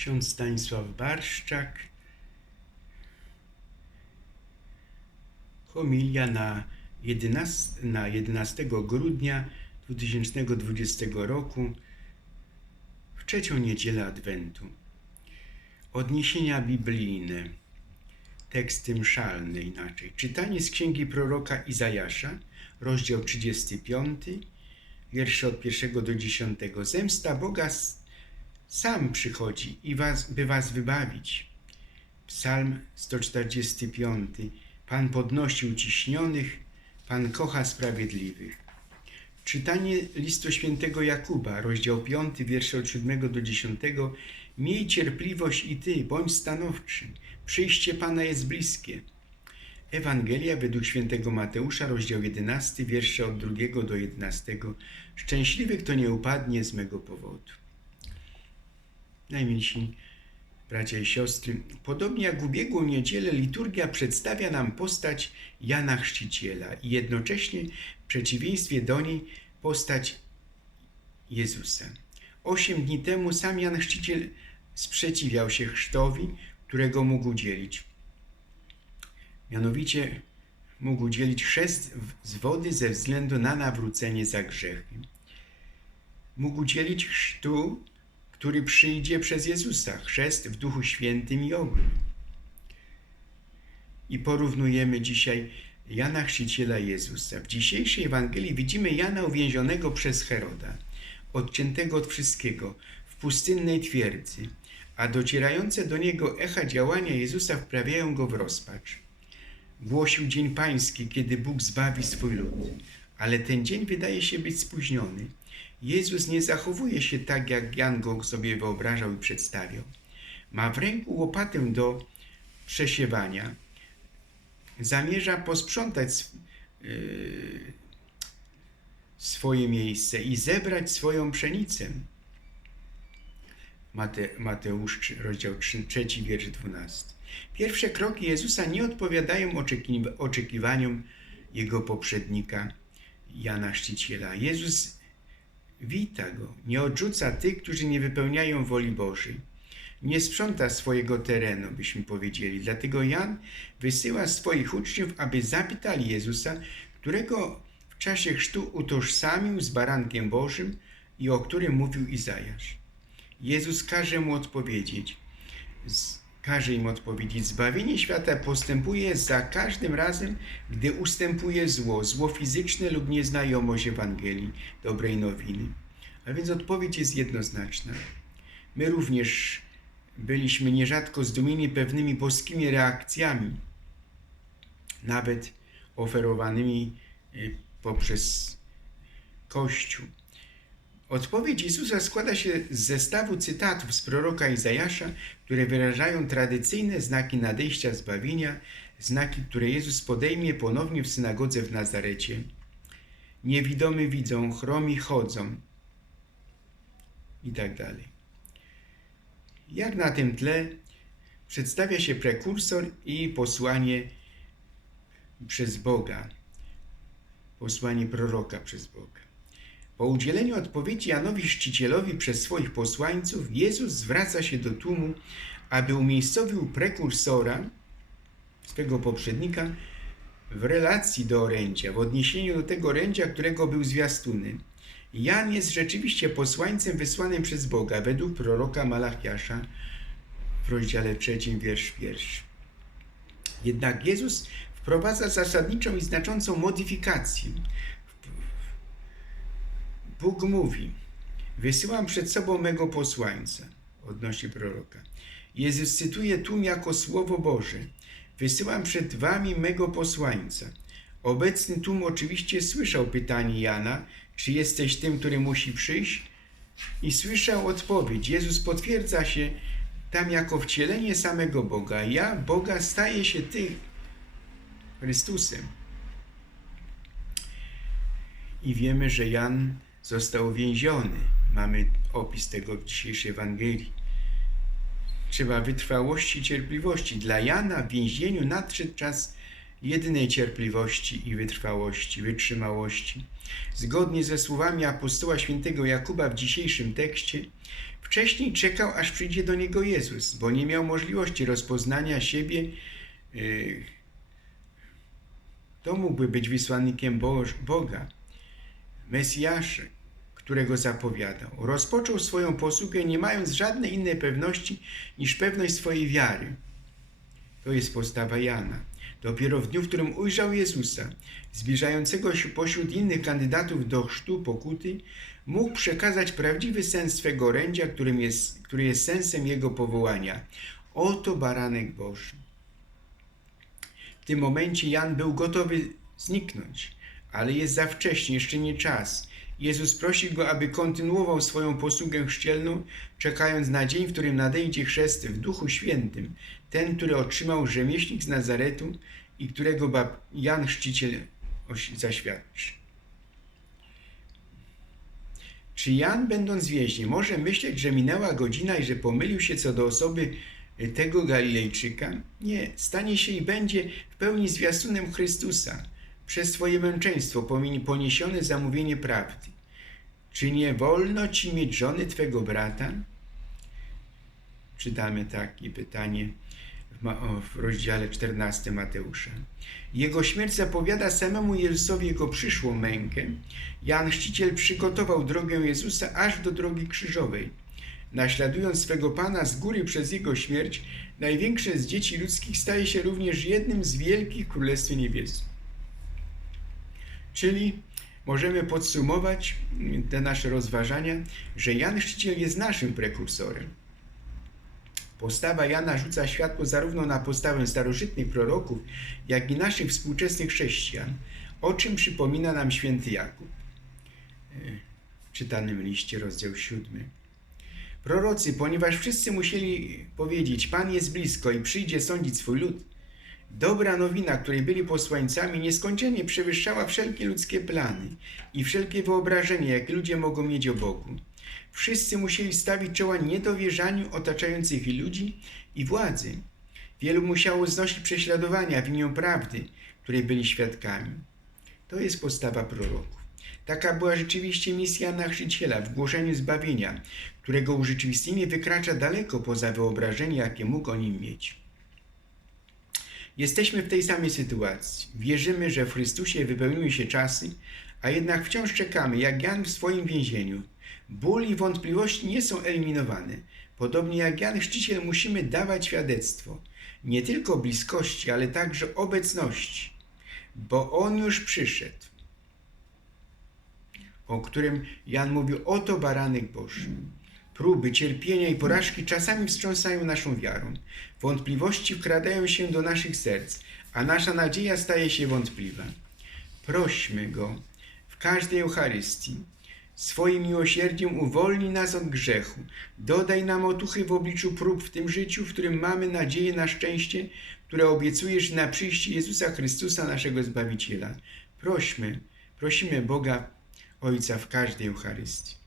Ksiądz Stanisław Barszczak. Homilia na 11, na 11 grudnia 2020 roku w trzecią niedzielę Adwentu. Odniesienia biblijne, teksty mszalne inaczej. Czytanie z księgi proroka Izajasza, rozdział 35, wiersze od 1 do 10. Zemsta Boga sam przychodzi, i was, by was wybawić. Psalm 145. Pan podnosi uciśnionych, Pan kocha sprawiedliwych. Czytanie listu świętego Jakuba, rozdział 5, wiersze od 7 do 10. Miej cierpliwość i ty, bądź stanowczy. Przyjście Pana jest bliskie. Ewangelia według świętego Mateusza, rozdział 11, wiersze od 2 do 11. Szczęśliwy, kto nie upadnie z mego powodu. Najmilsi bracia i siostry, podobnie jak ubiegłą niedzielę liturgia przedstawia nam postać Jana Chrzciciela i jednocześnie w przeciwieństwie do niej postać Jezusa. Osiem dni temu sam Jan Chrzciciel sprzeciwiał się chrztowi, którego mógł udzielić. Mianowicie mógł udzielić chrzest z wody ze względu na nawrócenie za grzechy. Mógł udzielić chrztu, który przyjdzie przez Jezusa, chrzest w Duchu Świętym i ogniu. I porównujemy dzisiaj Jana Chrzciciela Jezusa. W dzisiejszej Ewangelii widzimy Jana uwięzionego przez Heroda, odciętego od wszystkiego, w pustynnej twierdzy, a docierające do niego echa działania Jezusa wprawiają go w rozpacz. Głosił Dzień Pański, kiedy Bóg zbawi swój lud, ale ten dzień wydaje się być spóźniony. Jezus nie zachowuje się tak, jak Jan go sobie wyobrażał i przedstawiał. Ma w ręku łopatę do przesiewania. Zamierza posprzątać yy, swoje miejsce i zebrać swoją pszenicę. Mate, Mateusz, rozdział 3, trzeci, wiersz 12. Pierwsze kroki Jezusa nie odpowiadają oczeki, oczekiwaniom jego poprzednika Jana Chrzciciela. Jezus wita go, nie odrzuca tych, którzy nie wypełniają woli Bożej. Nie sprząta swojego terenu, byśmy powiedzieli. Dlatego Jan wysyła swoich uczniów, aby zapytali Jezusa, którego w czasie chrztu utożsamił z barankiem Bożym i o którym mówił Izajasz. Jezus każe mu odpowiedzieć. Każe im odpowiedzieć. Zbawienie świata postępuje za każdym razem, gdy ustępuje zło, zło fizyczne lub nieznajomość Ewangelii, dobrej nowiny. A więc odpowiedź jest jednoznaczna. My również byliśmy nierzadko zdumieni pewnymi boskimi reakcjami, nawet oferowanymi y, poprzez Kościół. Odpowiedź Jezusa składa się z zestawu cytatów z proroka Izajasza, które wyrażają tradycyjne znaki nadejścia zbawienia, znaki, które Jezus podejmie ponownie w synagodze w Nazarecie. Niewidomy widzą, chromi chodzą i tak dalej. Jak na tym tle przedstawia się prekursor i posłanie przez Boga, posłanie proroka przez Boga. Po udzieleniu odpowiedzi Janowi Chrzcicielowi przez swoich posłańców, Jezus zwraca się do tłumu, aby umiejscowił prekursora, swego poprzednika, w relacji do orędzia, w odniesieniu do tego orędzia, którego był zwiastunem. Jan jest rzeczywiście posłańcem wysłanym przez Boga, według proroka Malachiasza w rozdziale trzecim, wiersz pierwszy. Jednak Jezus wprowadza zasadniczą i znaczącą modyfikację. Bóg mówi: Wysyłam przed sobą mego posłańca, odnosi proroka. Jezus cytuje tłum jako słowo Boże. Wysyłam przed wami mego posłańca. Obecny tłum oczywiście słyszał pytanie Jana, czy jesteś tym, który musi przyjść? I słyszał odpowiedź. Jezus potwierdza się tam jako wcielenie samego Boga. Ja, Boga, staję się Ty, Chrystusem. I wiemy, że Jan został więziony. Mamy opis tego w dzisiejszej Ewangelii. Trzeba wytrwałości i cierpliwości. Dla Jana w więzieniu nadszedł czas jedynej cierpliwości i wytrwałości, wytrzymałości. Zgodnie ze słowami apostoła świętego Jakuba w dzisiejszym tekście, wcześniej czekał, aż przyjdzie do niego Jezus, bo nie miał możliwości rozpoznania siebie. Yy, to mógłby być wysłannikiem Boga, Mesjaszem, którego zapowiadał. Rozpoczął swoją posługę nie mając żadnej innej pewności niż pewność swojej wiary. To jest postawa Jana. Dopiero w dniu, w którym ujrzał Jezusa, zbliżającego się pośród innych kandydatów do chrztu pokuty, mógł przekazać prawdziwy sens swego orędzia, którym jest, który jest sensem jego powołania. Oto baranek Boży. W tym momencie Jan był gotowy zniknąć, ale jest za wcześnie, jeszcze nie czas. Jezus prosi go, aby kontynuował swoją posługę chrzcielną, czekając na dzień, w którym nadejdzie chrzest w Duchu Świętym, ten, który otrzymał rzemieślnik z Nazaretu i którego Jan Chrzciciel zaświadczy. Czy Jan, będąc w więźni, może myśleć, że minęła godzina i że pomylił się co do osoby tego Galilejczyka? Nie, stanie się i będzie w pełni zwiastunem Chrystusa przez Twoje męczeństwo poniesione zamówienie prawdy. Czy nie wolno Ci mieć żony Twego brata? Czytamy takie pytanie w rozdziale 14 Mateusza. Jego śmierć zapowiada samemu Jezusowi jego przyszłą mękę. Jan Chrzciciel przygotował drogę Jezusa aż do drogi krzyżowej. Naśladując swego Pana z góry przez jego śmierć, największe z dzieci ludzkich staje się również jednym z wielkich Królestw Niebieskich. Czyli możemy podsumować te nasze rozważania, że Jan Chrzciciel jest naszym prekursorem. Postawa Jana rzuca światło zarówno na postawę starożytnych proroków, jak i naszych współczesnych chrześcijan, o czym przypomina nam święty Jakub. W czytanym liście, rozdział 7. Prorocy, ponieważ wszyscy musieli powiedzieć, Pan jest blisko i przyjdzie sądzić swój lud, Dobra nowina, której byli posłańcami, nieskończenie przewyższała wszelkie ludzkie plany i wszelkie wyobrażenia, jakie ludzie mogą mieć o Bogu. Wszyscy musieli stawić czoła niedowierzaniu otaczających ich ludzi i władzy. Wielu musiało znosić prześladowania w imię prawdy, której byli świadkami. To jest postawa proroków. Taka była rzeczywiście misja Nachrzciciela w głoszeniu zbawienia, którego urzeczywistnienie wykracza daleko poza wyobrażenie, jakie mógł o nim mieć. Jesteśmy w tej samej sytuacji. Wierzymy, że w Chrystusie wypełniły się czasy, a jednak wciąż czekamy, jak Jan w swoim więzieniu. Ból i wątpliwości nie są eliminowane. Podobnie jak Jan Chrzciciel musimy dawać świadectwo nie tylko bliskości, ale także obecności, bo On już przyszedł, o którym Jan mówił, oto baranek Boży. Próby, cierpienia i porażki czasami wstrząsają naszą wiarą. Wątpliwości wkradają się do naszych serc, a nasza nadzieja staje się wątpliwa. Prośmy Go w każdej Eucharystii. Swoim miłosierdziem uwolni nas od grzechu. Dodaj nam otuchy w obliczu prób w tym życiu, w którym mamy nadzieję na szczęście, które obiecujesz na przyjście Jezusa Chrystusa, naszego Zbawiciela. Prośmy, prosimy Boga Ojca w każdej Eucharystii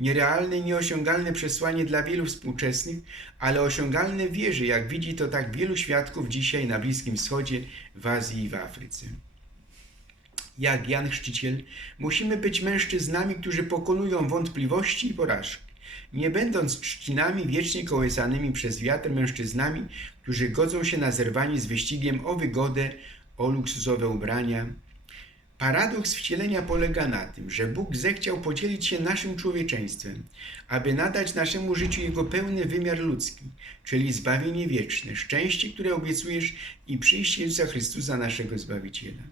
nierealne i nieosiągalne przesłanie dla wielu współczesnych, ale osiągalne wierze, jak widzi to tak wielu świadków dzisiaj na Bliskim Wschodzie, w Azji i w Afryce. Jak Jan Chrzciciel, musimy być mężczyznami, którzy pokonują wątpliwości i porażki, nie będąc trzcinami wiecznie kołysanymi przez wiatr mężczyznami, którzy godzą się na zerwanie z wyścigiem o wygodę, o luksusowe ubrania, Paradoks wcielenia polega na tym, że Bóg zechciał podzielić się naszym człowieczeństwem, aby nadać naszemu życiu jego pełny wymiar ludzki, czyli zbawienie wieczne, szczęście, które obiecujesz i przyjście Jezusa Chrystusa, naszego Zbawiciela.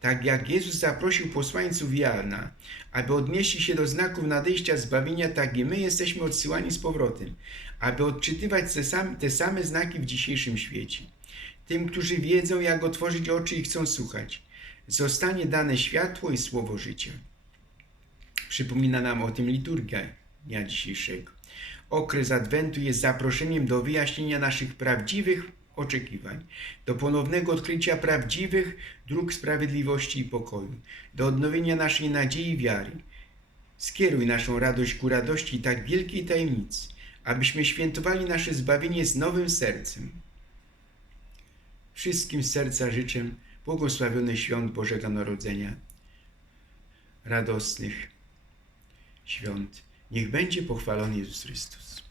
Tak jak Jezus zaprosił posłańców Jana, aby odnieśli się do znaków nadejścia zbawienia, tak i my jesteśmy odsyłani z powrotem, aby odczytywać te same, te same znaki w dzisiejszym świecie. Tym, którzy wiedzą, jak otworzyć oczy i chcą słuchać – zostanie dane światło i słowo życia. Przypomina nam o tym liturgia dnia dzisiejszego. Okres Adwentu jest zaproszeniem do wyjaśnienia naszych prawdziwych oczekiwań, do ponownego odkrycia prawdziwych dróg sprawiedliwości i pokoju, do odnowienia naszej nadziei i wiary. Skieruj naszą radość ku radości tak wielkiej tajemnicy, abyśmy świętowali nasze zbawienie z nowym sercem. Wszystkim serca życzę błogosławionych świąt Bożego Narodzenia, radosnych świąt. Niech będzie pochwalony Jezus Chrystus.